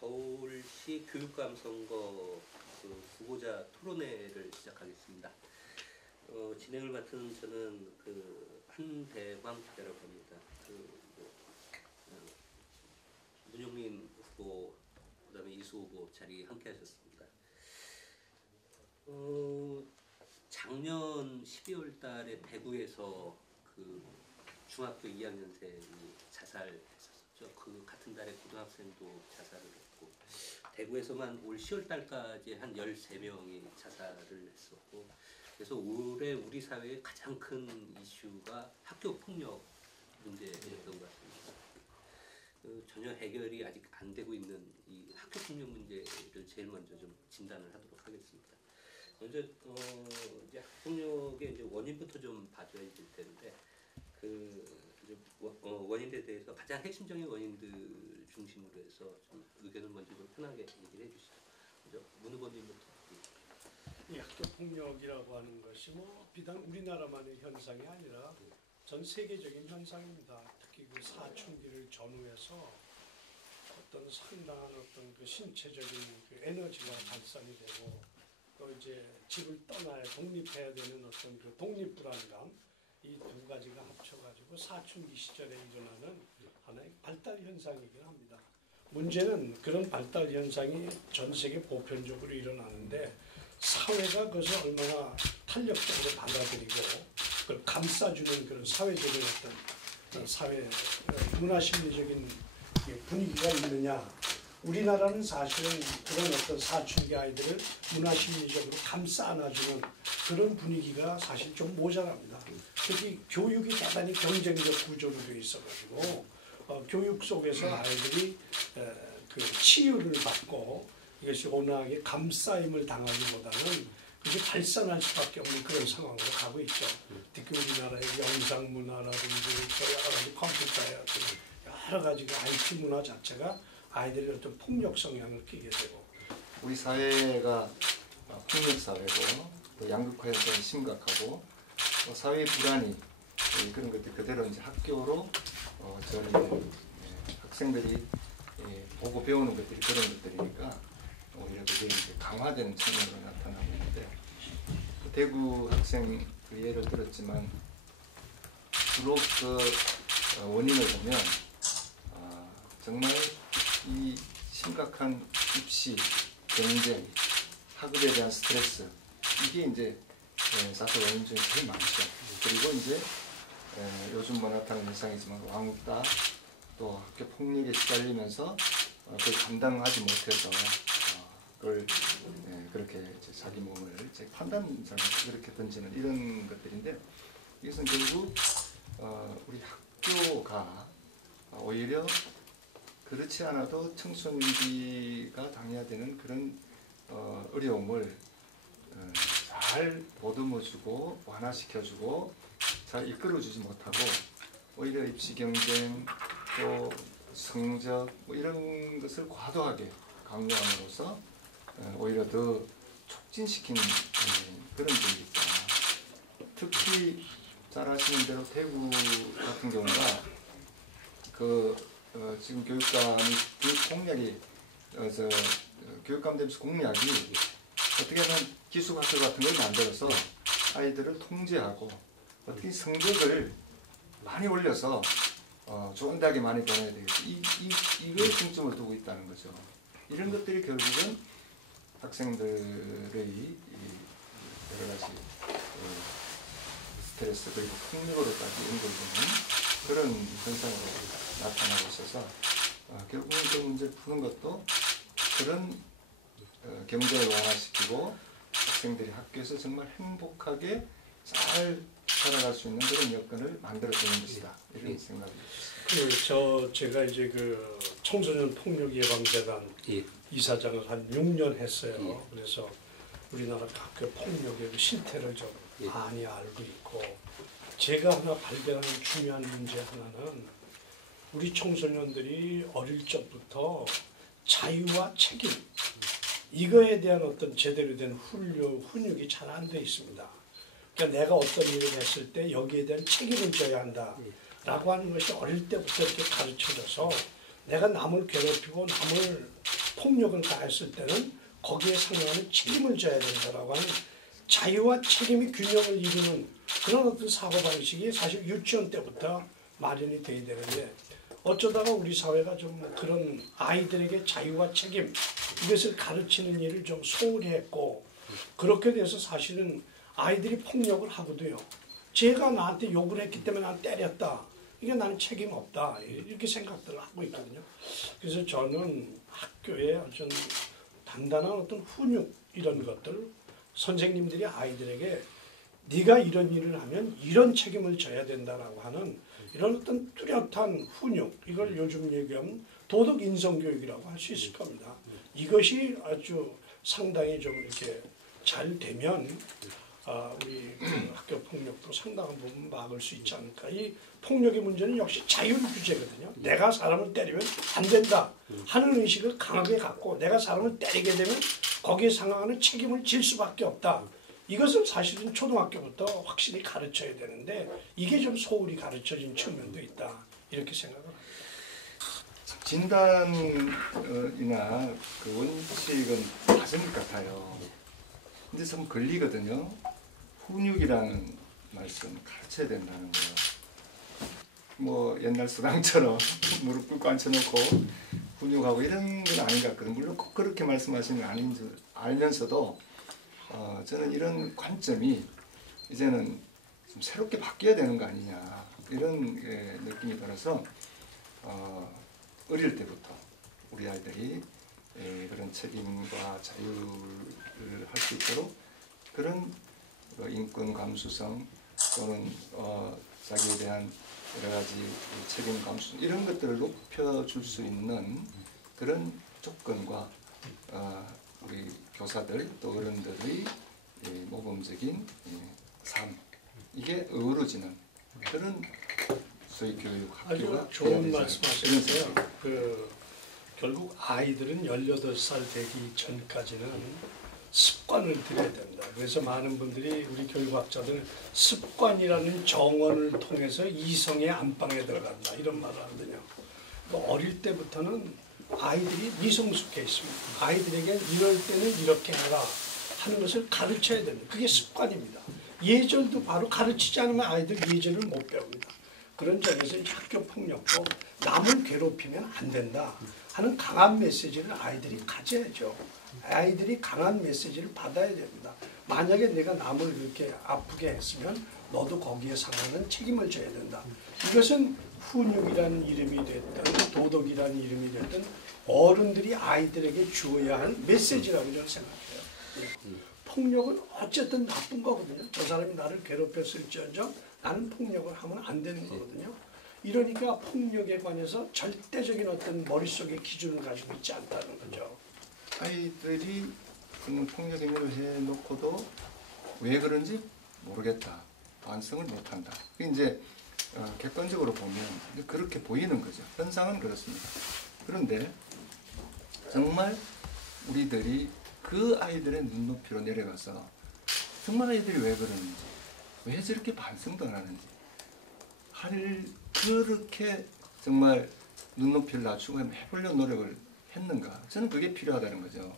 서울시 교육감 선거 그 후보자 토론회를 시작하겠습니다. 진행을 맡은 저는 그 한대광 기자라고 합니다. 문용민 후보, 그다음에 이수 후보 자리 함께하셨습니다. 작년 12월 달에 대구에서 그 중학교 2학년생이 자살했었죠. 그 같은 달에 고등학생도 자살을 했고, 대구에서만 올 10월 달까지 한 13명이 자살을 했었고, 그래서 올해 우리 사회의 가장 큰 이슈가 학교 폭력 문제였던 것 같습니다. 전혀 해결이 아직 안 되고 있는 이 학교 폭력 문제를 제일 먼저 좀 진단을 하도록 하겠습니다. 먼저 이제 학폭력의 이제 원인부터 좀 봐줘야 될 텐데, 원인에 대해서 가장 핵심적인 원인들 중심으로 해서 좀 의견을 먼저 좀 편하게 얘기를 해주시죠. 먼저 문 후보님부터. 이 학교 폭력이라고 하는 것이 비단 우리나라만의 현상이 아니라 전 세계적인 현상입니다. 특히 그 사춘기를 전후해서 어떤 상당한 어떤 그 신체적인 그 에너지가 발산이 되고, 또 이제 집을 떠나야 독립해야 되는 어떤 그 독립 불안감, 이 두 가지가 합쳐가지고 사춘기 시절에 일어나는 하나의 발달 현상이긴 합니다. 문제는 그런 발달 현상이 전 세계 보편적으로 일어나는데, 사회가 그것을 얼마나 탄력적으로 받아들이고 그걸 감싸주는 그런 사회적인 어떤 사회 문화심리적인 분위기가 있느냐. 우리나라는 사실은 그런 어떤 사춘기 아이들을 문화심리적으로 감싸 안아주는 그런 분위기가 사실 좀 모자랍니다. 특히 교육이 대단히 경쟁적 구조로 되어 있어가지고 교육 속에서 아이들이 그 치유를 받고 이것이 온화하게 감싸임을 당하기보다는 그게 발산할 수밖에 없는 그런 상황으로 가고 있죠. 특히 우리나라의 영상 문화라든지 또 여러 가지 컴퓨터라든지 여러 가지 IT 문화 자체가 아이들이 어떤 폭력 성향을 띠게 되고, 우리 사회가 폭력 사회고 또 양극화 현상이 심각하고 또 사회 불안이 그런 것들 그대로 이제 학교로 저는 학생들이 보고 배우는 것들이 그런 것들이니까 오히려 그게 이제 강화되는 측면으로 나타나고 있는데, 대구 학생 그 예를 들었지만 주로 그 원인을 보면 정말 이 심각한 입시, 경쟁, 학업에 대한 스트레스, 이게 이제 사실 원인 중에 제일 많죠. 그리고 이제 요즘 나타나는 현상이지만 왕따, 또 학교 폭력에 시달리면서 그걸 감당하지 못해서 그걸 그렇게 이제 자기 몸을 제 판단 잘못 그렇게 던지는 이런 것들인데, 이것은 결국 우리 학교가 오히려 그렇지 않아도 청소년기가 당해야 되는 그런 어려움을 잘 보듬어주고 완화시켜주고 잘 이끌어주지 못하고, 오히려 입시 경쟁 또 성적 이런 것을 과도하게 강요함으로써 오히려 더 촉진시키는 그런 점이 있다. 특히 잘 아시는 대로 대구 같은 경우가 지금 교육감이 교육 공약이 교육감 되면서 공약이 어떻게 하면 기숙학교 같은 걸 만들어서 아이들을 통제하고 어떻게 성적을 많이 올려서 좋은 대학에 많이 보내야 되겠다. 이거에 중점을 두고 있다는 거죠. 이런 것들이 결국은 학생들의 여러 가지 스트레스 그리고 폭력으로까지 연결되는 그런 현상으로 나타나고 있어서 결국은 그 문제를 푸는 것도 그런 경쟁을 완화시키고 학생들이 학교에서 정말 행복하게 잘 살아갈 수 있는 그런 여건을 만들어주는 것이다. 이런 생각이 있습니다. 제가 이제 그 청소년 폭력 예방재단 이사장을 한 6년 했어요. 그래서 우리나라 학교 폭력의 실태를 좀 많이 알고 있고, 제가 하나 발견하는 중요한 문제 하나는 우리 청소년들이 어릴 적부터 자유와 책임, 이거에 대한 어떤 제대로 된 훈육이 잘 안 돼 있습니다. 그러니까 내가 어떤 일을 했을 때 여기에 대한 책임을 져야 한다라고 하는 것이 어릴 때부터 이렇게 가르쳐져서 내가 남을 괴롭히고 남을 폭력을 가했을 때는 거기에 상응하는 책임을 져야 된다라고 하는 자유와 책임이 균형을 이루는 그런 어떤 사고방식이 사실 유치원 때부터 마련이 돼야 되는데 어쩌다가 우리 사회가 좀 그런 아이들에게 자유와 책임 이것을 가르치는 일을 좀 소홀히 했고 그렇게 돼서 사실은 아이들이 폭력을 하고도요. 제가 나한테 욕을 했기 때문에 난 때렸다. 이게 나는 책임 없다. 이렇게 생각들을 하고 있거든요. 그래서 저는 학교에 어떤 단단한 어떤 훈육 이런 것들 선생님들이 아이들에게 네가 이런 일을 하면 이런 책임을 져야 된다라고 하는 이런 어떤 뚜렷한 훈육 이걸 요즘 얘기하면 도덕 인성 교육이라고 할 수 있을 겁니다. 이것이 아주 상당히 좀 이렇게 잘 되면 우리 학교 폭력도 상당한 부분 막을 수 있지 않을까. 이 폭력의 문제는 역시 자율 규제거든요. 내가 사람을 때리면 안 된다 하는 의식을 강하게 갖고 내가 사람을 때리게 되면 거기에 상응하는 책임을 질 수밖에 없다. 이것을 사실은 초등학교부터 확실히 가르쳐야 되는데 이게 좀 소홀히 가르쳐진 측면도 있다. 이렇게 생각을 합니다. 진단이나 그 원칙은 맞은 것 같아요. 근데 좀 걸리거든요. 훈육이라는 말씀 가르쳐야 된다는 거예요. 뭐 옛날 수당처럼 무릎 꿇고 앉혀놓고 훈육하고 이런 건 아닌 것 같거든요. 물론 꼭 그렇게 말씀하시는 건 아닌 줄 알면서도 저는 이런 관점이 이제는 좀 새롭게 바뀌어야 되는 거 아니냐 이런 느낌이 들어서 어릴 때부터 우리 아이들이 그런 책임과 자유를 할 수 있도록 그런 인권 감수성 또는 자기에 대한 여러 가지 책임 감수성 이런 것들을 높여줄 수 있는 그런 조건과 우리 교사들 또 어른들의 모범적인 삶 이게 어우러지는 그런 소위 교육 학교가 아주 좋은 말씀하셨어요. 결국 아이들은 18살 되기 전까지는 습관을 들여야 된다. 그래서 많은 분들이 우리 교육학자들은 습관이라는 정원을 통해서 이성의 안방에 들어간다 이런 말을 하거든요. 어릴 때부터는 아이들이 미성숙해 있습니다. 아이들에게 이럴 때는 이렇게 해라 하는 것을 가르쳐야 됩니다. 그게 습관입니다. 예절도 바로 가르치지 않으면 아이들 예절을 못 배웁니다. 그런 점에서 학교 폭력도 남을 괴롭히면 안 된다 하는 강한 메시지를 아이들이 가져야죠. 아이들이 강한 메시지를 받아야 됩니다. 만약에 내가 남을 그렇게 아프게 했으면 너도 거기에 상하는 책임을 져야 된다. 이것은 훈육이라는 이름이 됐든 도덕이라는 이름이 됐든 어른들이 아이들에게 주어야 할 메시지라고 저는 생각해요. 폭력은 어쨌든 나쁜 거거든요. 저 사람이 나를 괴롭혔을지언정 나는 폭력을 하면 안 되는 거거든요. 이러니까 폭력에 관해서 절대적인 어떤 머릿속의 기준을 가지고 있지 않다는 거죠. 아이들이 폭력 행위를 해놓고도 왜 그런지 모르겠다. 반성을 못한다. 이제 객관적으로 보면 그렇게 보이는 거죠. 현상은 그렇습니다. 그런데 정말 우리들이 그 아이들의 눈높이로 내려가서 정말 아이들이 왜 그러는지 왜 저렇게 반성도 안 하는지 그렇게 정말 눈높이를 낮추고 해보려는 노력을 했는가? 저는 그게 필요하다는 거죠.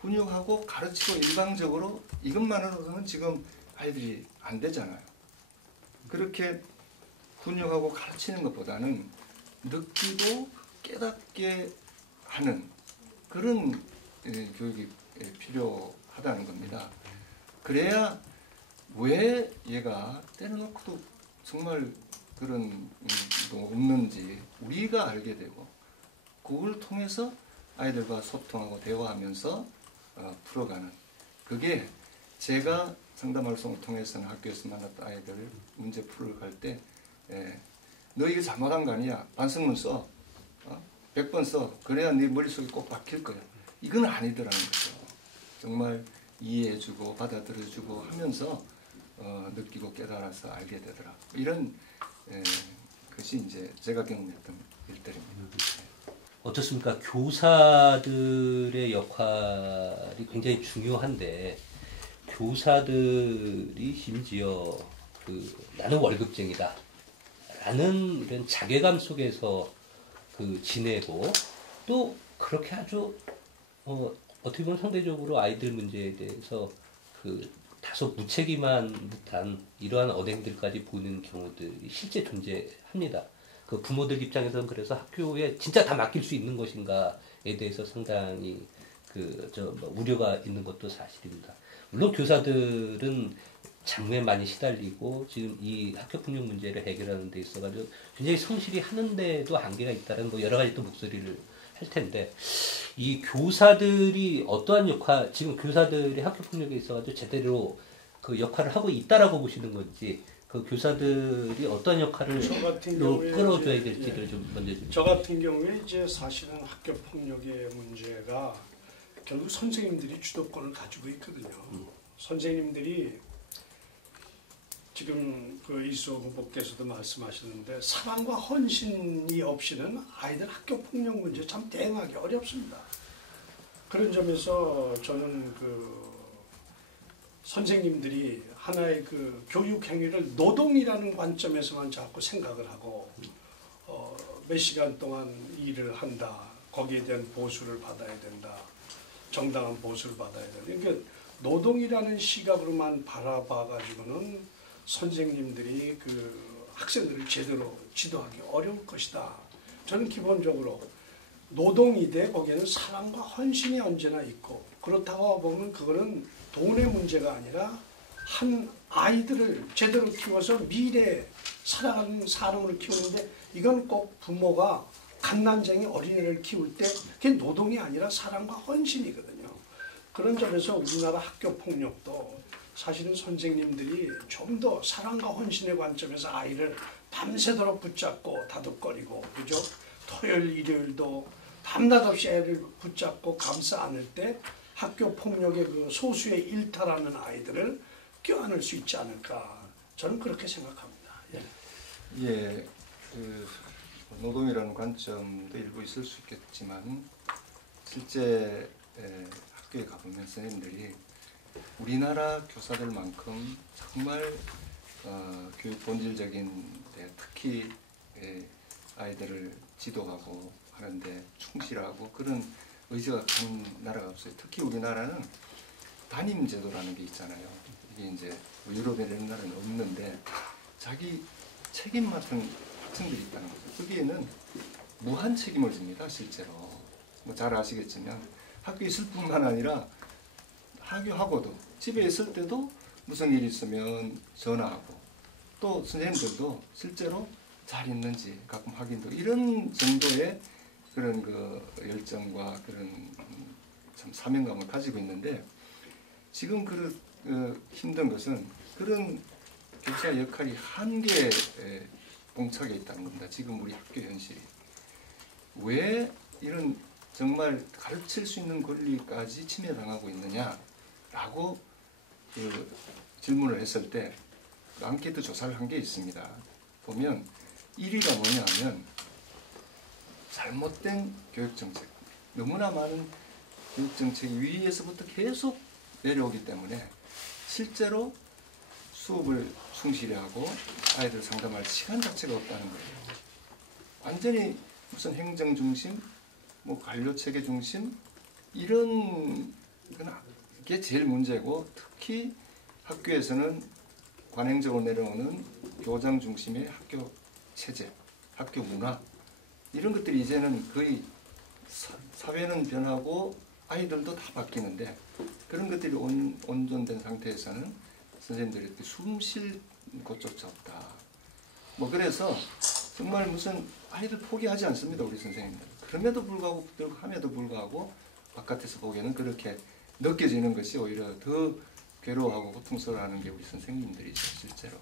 훈육하고 가르치고 일방적으로 이것만으로는 지금 아이들이 안 되잖아요. 그렇게 훈육하고 가르치는 것보다는 느끼고 깨닫게 하는 그런 교육이 필요하다는 겁니다. 그래야 왜 얘가 때려놓고도 정말 그런 없는지 우리가 알게 되고 그걸 통해서 아이들과 소통하고 대화하면서 풀어가는 그게 제가 상담 활동을 통해서는 학교에서 만났던 아이들 문제 풀어갈 때 너 이거 잘못한 거 아니야. 반성문 써. 100번 써. 그래야 네 머릿속에 꼭 박힐 거야. 이건 아니더라는 거죠. 정말 이해해주고 받아들여주고 하면서 느끼고 깨달아서 알게 되더라. 이런 것이 이제 제가 경험했던 일들입니다. 어떻습니까? 교사들의 역할이 굉장히 중요한데 교사들이 심지어 나는 월급쟁이다 라는 이런 자괴감 속에서 지내고 또 그렇게 아주 어떻게 보면 상대적으로 아이들 문제에 대해서 그 다소 무책임한 듯한 이러한 언행들까지 보는 경우들이 실제 존재합니다. 그 부모들 입장에서는 그래서 학교에 진짜 다 맡길 수 있는 것인가에 대해서 상당히 뭐 우려가 있는 것도 사실입니다. 물론 교사들은 장르에 많이 시달리고 지금 이 학교폭력 문제를 해결하는 데 있어가지고 굉장히 성실히 하는데도 한계가 있다는 뭐 여러 가지 또 목소리를 할 텐데 이 교사들이 어떠한 역할, 지금 교사들이 학교폭력에 있어가지고 제대로 그 역할을 하고 있다라고 보시는 건지 그 교사들이 어떤 역할을 끌어줘야 될지를 좀 먼저 좀. 저 같은 경우에 이제 사실은 학교 폭력의 문제가 결국 선생님들이 주도권을 가지고 있거든요. 선생님들이 지금 그 이수호 후보께서도 말씀하셨는데 사랑과 헌신이 없이는 아이들 학교 폭력 문제 참 대응하기 어렵습니다. 그런 점에서 저는 그 선생님들이 하나의 그 교육 행위를 노동이라는 관점에서만 자꾸 생각을 하고 몇 시간 동안 일을 한다. 거기에 대한 보수를 받아야 된다. 정당한 보수를 받아야 된다. 그러니까 노동이라는 시각으로만 바라봐 가지고는 선생님들이 그 학생들을 제대로 지도하기 어려울 것이다. 저는 기본적으로 노동이 돼 거기에는 사랑과 헌신이 언제나 있고 그렇다고 보면 그거는 돈의 문제가 아니라 한 아이들을 제대로 키워서 미래에 살아가는 사람을 키우는데 이건 꼭 부모가 갓난쟁이 어린이를 키울 때 그게 노동이 아니라 사랑과 헌신이거든요. 그런 점에서 우리나라 학교 폭력도 사실은 선생님들이 좀 더 사랑과 헌신의 관점에서 아이를 밤새도록 붙잡고 다독거리고 그죠? 토요일 일요일도 밤낮 없이 애를 붙잡고 감싸 안을 때 학교 폭력의 그 소수의 일탈하는 아이들을 껴안을 수 있지 않을까 저는 그렇게 생각합니다. 예, 그 노동이라는 관점도 일부 있을 수 있겠지만 실제 학교에 가보면 선생님들이 우리나라 교사들만큼 정말 교육 본질적인 데 특히 아이들을 지도하고 하는데 충실하고 그런 의지가 큰 나라가 없어요. 특히 우리나라는 담임 제도라는 게 있잖아요. 이게 이제 유럽에 이런 나라는 없는데 자기 책임 맡은 학생들이 있다는 거죠. 거기에는 무한 책임을 집니다. 실제로. 뭐 잘 아시겠지만 학교에 있을 뿐만 아니라 학교하고도 집에 있을 때도 무슨 일 있으면 전화하고 또 선생님들도 실제로 잘 있는지 가끔 확인도 이런 정도의 그런 그 열정과 그런 참 사명감을 가지고 있는데 지금 힘든 것은 그런 교사 역할이 한계에 봉착해 있다는 겁니다. 지금 우리 학교 현실이. 왜 이런 정말 가르칠 수 있는 권리까지 침해당하고 있느냐라고 그 질문을 했을 때 앙케이트 조사를 한 게 있습니다. 보면 1위가 뭐냐 하면 잘못된 교육정책. 너무나 많은 교육정책이 위에서부터 계속 내려오기 때문에 실제로 수업을 충실히 하고 아이들 상담할 시간 자체가 없다는 거예요. 완전히 무슨 행정 중심, 뭐 관료체계 중심 이런 게 제일 문제고 특히 학교에서는 관행적으로 내려오는 교장 중심의 학교 체제, 학교 문화 이런 것들이 이제는 거의 사회는 변하고 아이들도 다 바뀌는데 그런 것들이 온전된 상태에서는 선생님들이 숨 쉴 곳조차 없다. 뭐 그래서 정말 무슨 아이들 포기하지 않습니다. 우리 선생님들. 그럼에도 불구하고 함에도 불구하고 바깥에서 보기에는 그렇게 느껴지는 것이 오히려 더 괴로워하고 고통스러워하는 게 우리 선생님들이죠. 실제로.